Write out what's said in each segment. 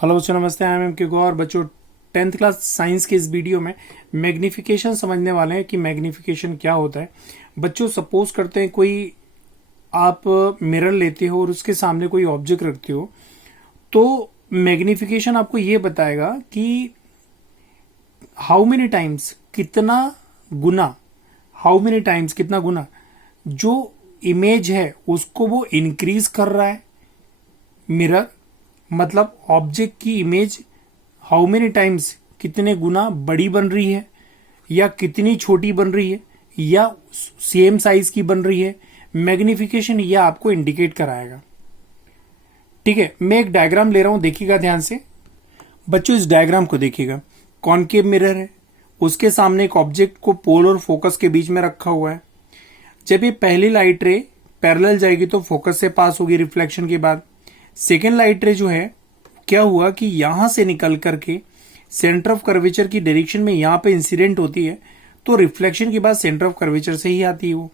Hello बच्चों, नमस्ते। I am के गौर। बच्चों, 10th क्लास साइंस के इस वीडियो में मैग्निफिकेशन समझने वाले हैं कि मैग्निफिकेशन क्या होता है। बच्चों, सपोज करते हैं कोई आप मिरर लेते हो और उसके सामने कोई ऑब्जेक्ट रखते हो, तो मैग्निफिकेशन आपको ये बताएगा कि हाउ मेनी टाइम्स कितना गुना, हाउ मेनी टाइम्स कितना गुना जो इमेज है उसको वो इंक्रीज कर रहा है। मिरर मतलब ऑब्जेक्ट की इमेज हाउ मेनी टाइम्स कितने गुना बड़ी बन रही है या कितनी छोटी बन रही है या सेम साइज की बन रही है। मैग्निफिकेशन यह आपको इंडिकेट कराएगा। ठीक है, मैं एक डायग्राम ले रहा हूं, देखिएगा ध्यान से। बच्चों, इस डायग्राम को देखिएगा। कॉनकेव मिरर है, उसके सामने एक ऑब्जेक्ट को पोल और फोकस के बीच में रखा हुआ है। जब ये पहली लाइट रे पैरेलल जाएगी तो फोकस से पास होगी रिफ्लेक्शन के बाद। सेकेंड लाइट रे जो है, क्या हुआ कि यहां से निकल करके सेंटर ऑफ कर्वेचर की डायरेक्शन में यहां पे इंसिडेंट होती है, तो रिफ्लेक्शन के बाद सेंटर ऑफ कर्वेचर से ही आती है। वो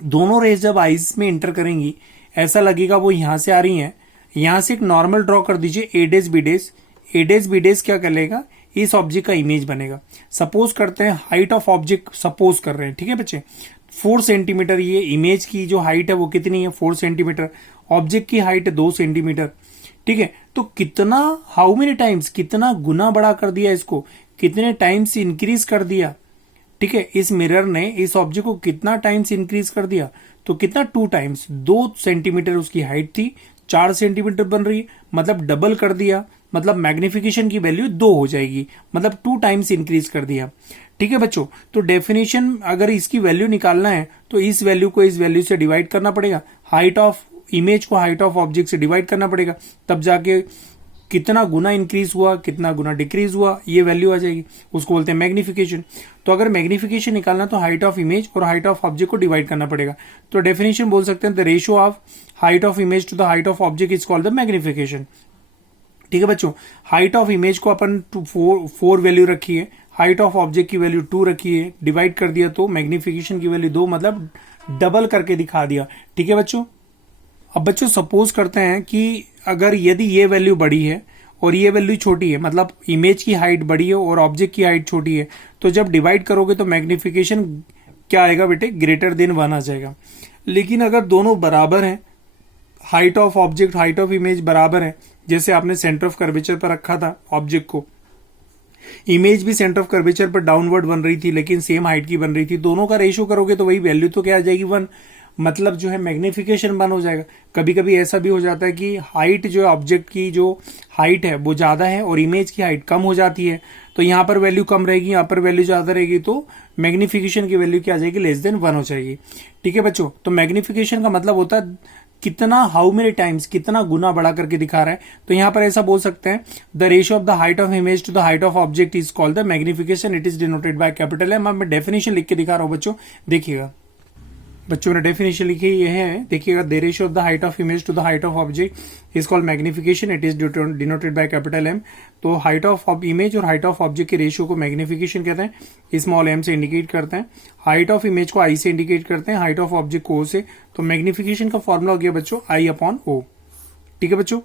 दोनों रेज जब आईज में इंटर करेंगी, ऐसा लगेगा वो यहां से आ रही हैं। यहां से एक नॉर्मल ड्रॉ कर दीजिए, A days B days. A days B days क्या करेगा, इस ऑब्जेक्ट का इमेज बनेगा। सपोज करते हैं हाइट ऑफ ऑब्जेक्ट सपोज कर रहे हैं, ठीक है बच्चे, 4 सेंटीमीटर। ये इमेज की जो हाइट है वो कितनी है, 4 सेंटीमीटर। ऑब्जेक्ट की हाइट है 2 सेंटीमीटर। ठीक है, तो कितना, हाउ मेनी टाइम्स, कितना गुना बड़ा कर दिया इसको, कितने टाइम्स इंक्रीज कर दिया। ठीक है, इस मिरर ने इस ऑब्जेक्ट को कितना टाइम्स इंक्रीज कर दिया, तो कितना, 2 टाइम्स। 2 सेंटीमीटर उसकी हाइट थी, 4 सेंटीमीटर बन रही, मतलब डबल कर दिया। मतलब मैग्निफिकेशन की वैल्यू 2 हो जाएगी, मतलब 2 टाइम्स इंक्रीज कर दिया। ठीक है बच्चों, तो डेफिनेशन अगर इसकी वैल्यू निकालना है तो इस वैल्यू को इस वैल्यू से डिवाइड करना पड़ेगा। हाइट ऑफ इमेज को हाइट ऑफ ऑब्जेक्ट से डिवाइड करना पड़ेगा, तब जाके कितना गुना इंक्रीज हुआ, कितना गुना डिक्रीज हुआ, ये वैल्यू आ जाएगी। उसको बोलते हैं मैग्निफिकेशन। तो अगर मैग्निफिकेशन निकालना तो हाइट ऑफ इमेज और हाइट ऑफ ऑब्जेक्ट को डिवाइड करना पड़ेगा। तो डेफिनेशन बोल सकते हैं, the ratio of height of image to the height of object is called the magnification. ठीक है बच्चों, हाइट ऑफ इमेज को अपन 4 वैल्यू रखी है, हाइट ऑफ ऑब्जेक्ट की वैल्यू 2 रखी है, डिवाइड कर दिया तो मैग्निफिकेशन की वैल्यू 2, मतलब डबल करके दिखा दिया। ठीक है बच्चों। अब बच्चों, सपोज करते हैं कि अगर यदि ये वैल्यू बड़ी है और ये वैल्यू छोटी है, मतलब इमेज की हाइट बड़ी है और ऑब्जेक्ट की हाइट छोटी है, तो जब डिवाइड करोगे तो मैग्निफिकेशन क्या आएगा बेटे, ग्रेटर देन 1 आ जाएगा। लेकिन अगर दोनों बराबर हैं, height of object height of image बराबर है, जैसे आपने सेंटर ऑफ कर्वेचर पर रखा था ऑब्जेक्ट को, इमेज भी सेंटर ऑफ कर्वेचर पर डाउनवर्ड बन रही थी लेकिन सेम हाइट की बन रही थी, दोनों का रेशियो करोगे तो वही वैल्यू तो क्या आ जाएगी, 1। मतलब जो है मैग्निफिकेशन 1 हो जाएगा। कभी कभी ऐसा भी हो जाता है कि हाइट जो है, ऑब्जेक्ट की जो हाइट है वो ज्यादा है और इमेज की हाइट कम हो जाती है, तो यहां पर वैल्यू कम रहेगी, यहां पर वैल्यू ज्यादा रहेगी, तो मैग्निफिकेशन की वैल्यू क्या आ जाएगी, लेस देन 1 हो जाएगी। ठीक है बच्चों, तो मैग्निफिकेशन का मतलब होता है कितना, हाउ मेनी टाइम्स, कितना गुना बड़ा करके दिखा रहा है। तो यहां पर ऐसा बोल सकते हैं, the ratio of the height of image to the height of object is called the magnification, it is denoted by capital M. मैं डेफिनेशन लिख के दिखा रहा हूं बच्चों, देखिएगा। बच्चों ने डेफिनेशन लिखी ये है, देखिएगा, the ratio of the height of image to the height of object is called magnification, it is denoted by capital M. तो हाइट ऑफ इमेज और हाइट ऑफ ऑब्जेक्ट के रेशियो को मैग्निफिकेशन कहते हैं, स्मॉल एम से indicate करते हैं। Height of image को आई से इंडिकेट करते हैं, हाइट ऑफ ऑब्जेक्ट को ओ से। तो मैग्निफिकेशन का फॉर्मूला हो गया बच्चों आई अपॉन ओ। ठीक है बच्चों,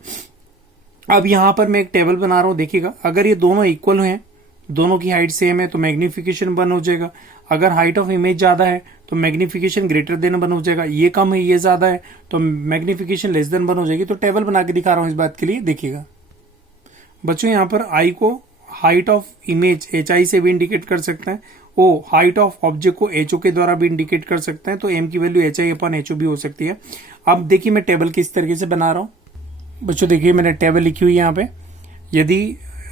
अब यहां पर मैं एक टेबल बना रहा हूं, देखिएगा। अगर ये दोनों इक्वल हैं, दोनों की हाइट सेम है, तो मैग्निफिकेशन 1 हो जाएगा। अगर हाइट ऑफ इमेज ज्यादा है तो मैग्निफिकेशन ग्रेटर देन 1 हो जाएगा। ये कम है, ये ज्यादा है, तो मैग्निफिकेशन लेस देन 1 हो जाएगी। तो टेबल बना के दिखा रहा हूं इस बात के लिए, देखिएगा बच्चों। यहां पर आई को height of image H I से भी इंडिकेट कर सकते हैं, ओ हाइट ऑफ ऑब्जेक्ट को एच ओ के द्वारा भी इंडिकेट कर सकते हैं, तो एम की value H I upon H O भी हो सकती है। अब देखिए मैं टेबल किस तरीके से बना रहा हूं बच्चों, देखिए मैंने टेबल लिखी हुई है यहाँ पे। यदि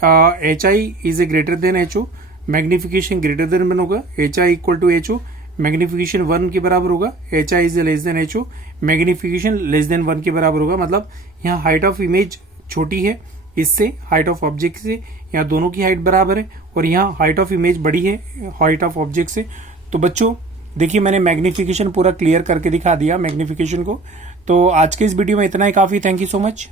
H I is a greater than H O, magnification greater than 1 होगा, H I equal to H O, magnification 1 के बराबर होगा, H I is less than H O, magnification less than 1 के बराबर होगा। मतलब यहाँ हाइट ऑफ इमेज छोटी है इससे, हाइट ऑफ ऑब्जेक्ट से, यहाँ दोनों की हाइट बराबर है, और यहाँ हाइट ऑफ इमेज बड़ी है हाइट ऑफ ऑब्जेक्ट से। तो बच्चों देखिए, मैंने मैग्निफिकेशन पूरा क्लियर करके दिखा दिया मैग्निफिकेशन को। तो आज के इस वीडियो में इतना ही काफी। Thank you so much.